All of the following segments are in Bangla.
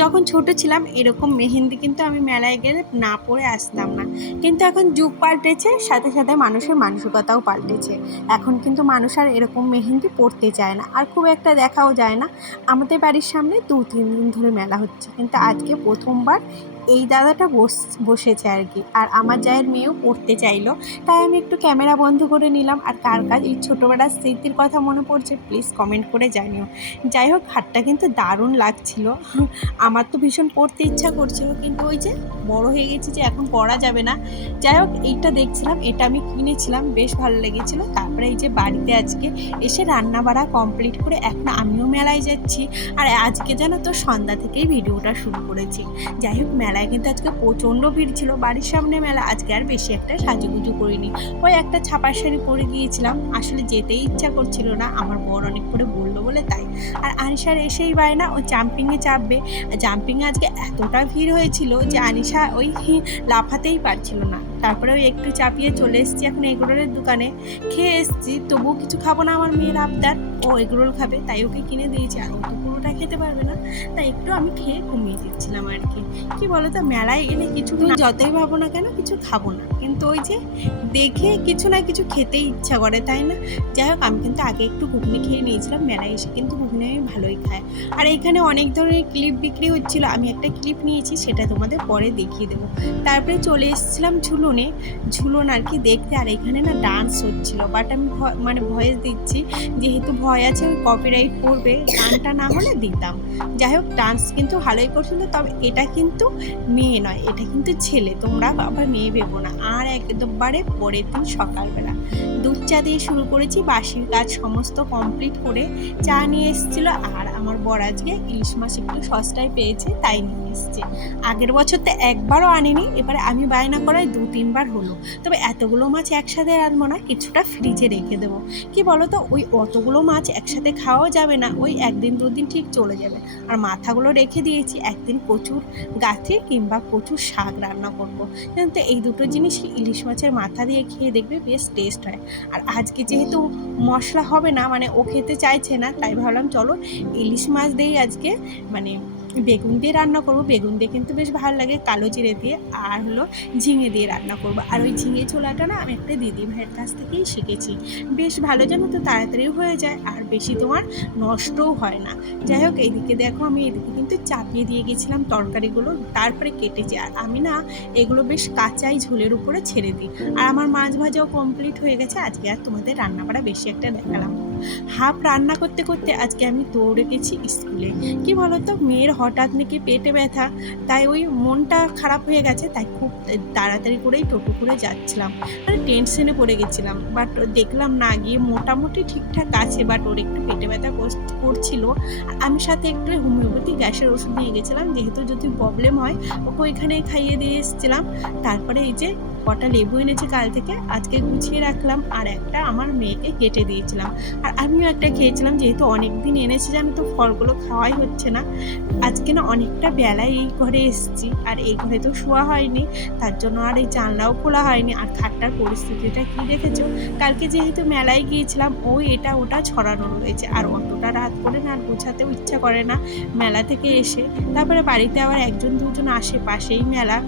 যখন ছোট ছিলাম এরকম মেহেন্দি কিন্তু আমি মেলায় গেলে না পরে আসতাম না, কিন্তু এখন যুগ পাল্টেছে, সাথে সাথে মানুষের মানসিকতাও পাল্টেছে। এখন কিন্তু মানুষ আর এরকম মেহেন্দি পরতে চায় না, আর খুব একটা দেখাও যায় না। আমাদের বাড়ির সামনে 2-3 দিন ধরে মেলা হচ্ছে, কিন্তু আজকে প্রথমবার এই দাদাটা বসেছে আর কি। আর আমার জায়ের মেয়েও পড়তে চাইলো, তাই আমি একটু ক্যামেরা বন্ধ করে নিলাম। আর কার কার এই ছোটোবেলার স্মৃতির কথা মনে পড়ছে প্লিজ কমেন্ট করে জানিও। যাই হোক, হাটটা কিন্তু দারুণ লাগছিল। আমার তো ভীষণ পড়তে ইচ্ছা করছিল, কিন্তু ওই যে বড় হয়ে গেছি যে এখন পড়া যাবে না। যাই হোক, এইটা দেখছিলাম, এটা আমি কিনেছিলাম, বেশ ভালো লেগেছিলো। তারপরে এই যে বাড়িতে আজকে এসে রান্না বাড়া কমপ্লিট করে এখন আমিও মেলায় যাচ্ছি। আর আজকে যেন তো সন্ধ্যা থেকেই ভিডিওটা শুরু করেছি। যাই হোক, মেলায় কিন্তু আজকে প্রচণ্ড ভিড় ছিল, বাড়ির সামনে মেলা। আজকে আর বেশি একটা সাজুগুজু করিনি, ওই একটা ছাপার শাড়ি পরে গিয়েছিলাম। আসলে যেতেই ইচ্ছা করছিল না, আমার বর অনেক করে বললো বলে তাই। আর আনিশার এসেই বায়না ও জাম্পিংয়ে চাপবে। জাম্পিংয়ে আজকে এতটা ভিড় হয়েছিল যে আনিশা ওই লাফাতেই পারছিল না। তারপরে ওই একটু চাপিয়ে চলে এসেছি এখন এগরোলের দোকানে। খেয়ে এসেছি, তবুও কিছু খাবো না, আমার মেয়ের আবদার, ও এগরোল খাবে, তাই ওকে কিনে দিয়েছি। আর ও তো পুরোটা খেতে পারবে না, তাই একটু আমি খেয়ে কমিয়ে দিচ্ছিলাম আর কি। কি বলো তো, মেলায় গেলে কিছু তুমি যতই ভাবো না কেন কিছু খাবো না, কিন্তু ওই যে দেখে কিছু না কিছু খেতেই ইচ্ছা করে, তাই না? যাই হোক, আমি কিন্তু আগে একটু ঘুগনি খেয়ে নিয়েছিলাম, মেলায় এসে কিন্তু ঘুগনি আমি ভালোই খাই। আর এইখানে অনেক ধরনের ক্লিপ বিক্রি হচ্ছিল, আমি একটা ক্লিপ নিয়েছি, সেটা তোমাদের পরে দেখিয়ে দেবো। তারপরে চলে এসেছিলাম ঝুলন আর কি দেখতে। আর এখানে না ডান্স হচ্ছিল, বাট আমি মানে ভয়েস দিচ্ছি, যেহেতু ভয় আছে ওই কপিরাইট পড়বে, গানটা না হলে দিতাম। যাই হোক, ডান্স কিন্তু ভালোই করছিল, তবে এটা কিন্তু মেয়ে নয়, এটা কিন্তু ছেলে, তোমরা আবার মেয়ে ভেবো না। আর একবারে পরের দিন সকালবেলা দুধ চা দিয়ে শুরু করেছি, বাসির কাজ সমস্ত কমপ্লিট করে চা নিয়ে এসেছিলো। আর আমার বর আজকে ইলিশ মাছ একটু সস্তায় পেয়েছে, তাই নিয়ে এসছে। আগের বছর তো একবারও আনিনি, এবারে আমি বায়না করায় 2-3বার হলো। তবে এতগুলো মাছ একসাথে রাখবো না, কিছুটা ফ্রিজে রেখে দেবো। কি বলো তো, ওই অতগুলো মাছ একসাথে খাওয়াও যাবে না, ওই 1-2 দিন ঠিক চলে যাবে। আর মাথাগুলো রেখে দিয়েছি, একদিন কচুর গাছে কিংবা কচুর শাক রান্না করবো। কিন্তু এই দুটো জিনিস ইলিশ মাছের মাথা দিয়ে খেয়ে দেখবে বেশ টেস্ট হয়। আর আজকে যেহেতু মশলা হবে না, মানে ও খেতে চাইছে না, তাই ভাবলাম চলো ইলিশ মাছ দিয়েই আজকে মানে বেগুন দিয়ে রান্না করবো। বেগুন দিয়ে কিন্তু বেশ ভালো লাগে, কালো জিরে দিয়ে। আর হলো ঝিঙে দিয়ে রান্না করবো। আর ওই ঝিঙে ছোলাটা না আমি একটা দিদি ভাইয়ের কাছ থেকেই শিখেছি, বেশ ভালো, জানো তো, তাড়াতাড়িও হয়ে যায় আর বেশি তোমার নষ্টও হয় না। যাই হোক, এইদিকে দেখো, আমি এদিকে কিন্তু চাপিয়ে দিয়ে গেছিলাম তরকারিগুলো, তারপরে কেটেছি। আর আমি না এগুলো বেশ কাঁচাই ঝোলের উপরে ছেড়ে দিই। আর আমার মাছ ভাজাও কমপ্লিট হয়ে গেছে, আজকে আর তোমাদের রান্না করা বেশি একটা দেখালাম। হাফ রান্না করতে করতে আজকে আমি দৌড়ে গেছি স্কুলে। কি বলতো, মেয়ের হঠাৎ নাকি পেটে ব্যথা, তাই ওই মনটা খারাপ হয়ে গেছে, তাই খুব তাড়াতাড়ি করেই টোটো করে যাচ্ছিলাম। মানে টেনশনে পড়ে গেছিলাম, বাট দেখলাম না গিয়ে মোটামুটি ঠিকঠাক আছে, বাট ওর একটু পেটে ব্যথা করছিল। আমি সাথে একটু হোমিওপ্যাথি গ্যাসের ওষুধ নিয়ে গেছিলাম, যেহেতু যদি প্রবলেম হয় ওকে ওইখানে খাইয়ে দিয়ে এসেছিলাম। তারপরে এই যে কটা লেবু এনেছে কাল থেকে, আজকে গুছিয়ে রাখলাম। আর একটা আমার মেয়েকে কেটে দিয়েছিলাম, আর আমিও একটা খেয়েছিলাম, যেহেতু অনেক দিন এনেছে জানো তো, ফলগুলো খাওয়াই হচ্ছে না। আজকে না অনেকটা বেলায় এই ঘরে এসেছি, আর এই ঘরে তো শোয়া হয়নি, তার জন্য আর এই জানলাও খোলা হয়নি। আর খাটটার পরিস্থিতিটা কি দেখেছো, কালকে যেহেতু মেলায় গিয়েছিলাম, ওই এটা ওটা ছড়ানো রয়েছে, আর অতটা রাত করে না আর গোছাতেও ইচ্ছা করে না মেলা থেকে এসে। তারপরে বাড়িতে আবার 1-2জন আসে, পাশেই মেলা।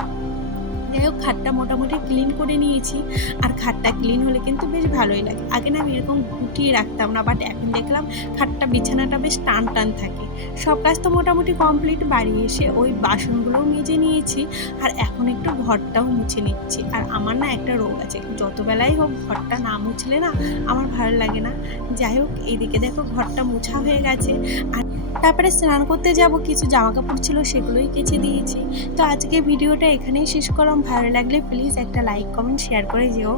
যাই হোক, খাটটা মোটামুটি ক্লিন করে নিয়েছি। আর খাটটা ক্লিন হলে কিন্তু বেশ ভালোই লাগে। আগে না আমি এরকম গুটিয়ে রাখতাম না, বাট এখন দেখলাম খাটটা বিছানাটা বেশ টান টান থাকে। সব কাজ তো মোটামুটি কমপ্লিট, বাড়ি এসে ওই বাসনগুলোও মেজে নিয়েছি। আর এখন একটু ঘরটাও মুছে নিচ্ছি। আর আমার না একটা রোগ আছে, যত বেলাই হোক ঘরটা না মুছলে না আমার ভালো লাগে না। যাই হোক, এইদিকে দেখো ঘরটা মোছা হয়ে গেছে। আর তারপরে স্নান করতে যাব, কিছু জামা কাপড় ছিল সেগুলোই কেচে দিয়েছি। তো আজকে ভিডিওটা এখানেই শেষ করলাম। ভালো লাগলে প্লিজ একটা লাইক কমেন্ট শেয়ার করে যেও।